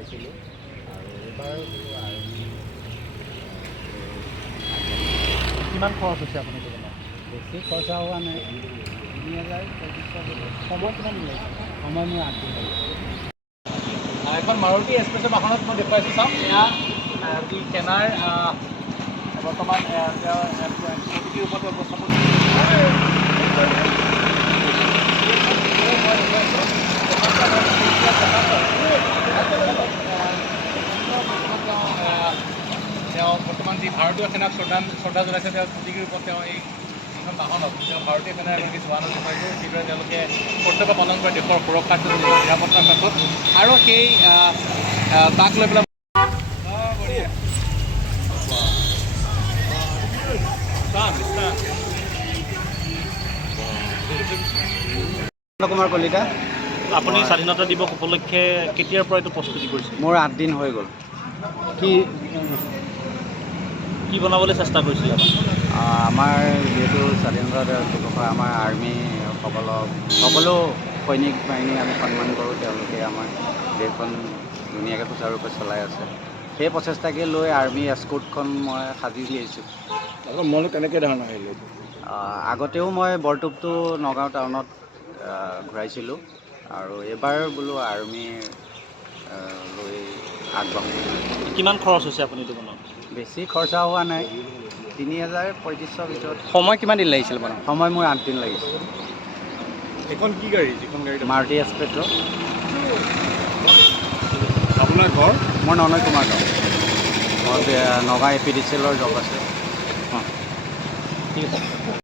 ঘূৰাইছিলোঁ আৰু এইবাৰ বোলো আৰ্মি কিমান খৰচ হৈছে আপুনি বনাওঁতে? বেছি খৰচা হোৱা নাই ৩,০০০ সময় কিমান লাগিছে? সময় মোৰ 8 দিন লাগিছে। এখন মাৰুতি এক্সপ্ৰেছৰ বাহনত মই দেখুৱাইছোঁ চাওক এয়া যি কেনাৰ বৰ্তমান তেওঁ প্ৰকৃতিৰ ওপৰত উপস্থাপন তেওঁ বৰ্তমান যি ভাৰতীয় সেনাক শ্ৰদ্ধা জনাইছে তেওঁ প্ৰতীকীৰ ওপৰত তেওঁ এইখন বাহনত তেওঁ ভাৰতীয় সেনাৰ এগৰাকী জোৱানক দেখুৱাইছে যিদৰে তেওঁলোকে কৰ্তব্য পালন কৰে দেশৰ সুৰক্ষাৰ ক্ষেত্ৰত নিৰাপত্তাৰ ক্ষেত্ৰত আৰু সেই তাক লৈ পেলাই কুমাৰ কলিতা। আপুনি স্বাধীনতা দিৱস উপলক্ষে কেতিয়াৰ পৰা এইটো প্ৰস্তুতি কৰিছে? মোৰ 8 দিন হৈ গ'ল। কি বনাবলৈ চেষ্টা কৰিছিলে? আমাৰ যিহেতু স্বাধীনতা দিৱসৰ আমাৰ আৰ্মিসকলক সকলো সৈনিক বাহিনী আমি সন্মান কৰোঁ। তেওঁলোকে আমাৰ দেশখন ধুনীয়াকৈ সুচাৰুৰূপে চলাই আছে। সেই প্ৰচেষ্টাকে লৈ আৰ্মি এস্কৰ্টখন মই সাজি উলিয়াইছোঁ। মনলৈ কেনেকৈ ধাৰণা আহিলে? আগতেও মই বৰটোপটো নগাঁও টাউনত ঘূৰাইছিলোঁ আৰু এইবাৰ বোলো আৰ্মি লৈ আগবাঢ়োঁ। কিমান খৰচ হৈছে আপুনি এইটো বনাওঁতে? বেছি খৰচা হোৱা নাই ৩,০৩৫ ভিতৰত। সময় কিমান দিন লাগিছিল মানে? সময় মোৰ 8 দিন লাগিছে। এখন কি গাড়ী? যিখন গাড়ী মাৰুতি এক্সপ্ৰেছ। আপোনাৰ ঘৰ? মোৰ ননয় কুমাৰ গাঁও। মই নগাঁও APDCL জব আছে। ঠিক আছে।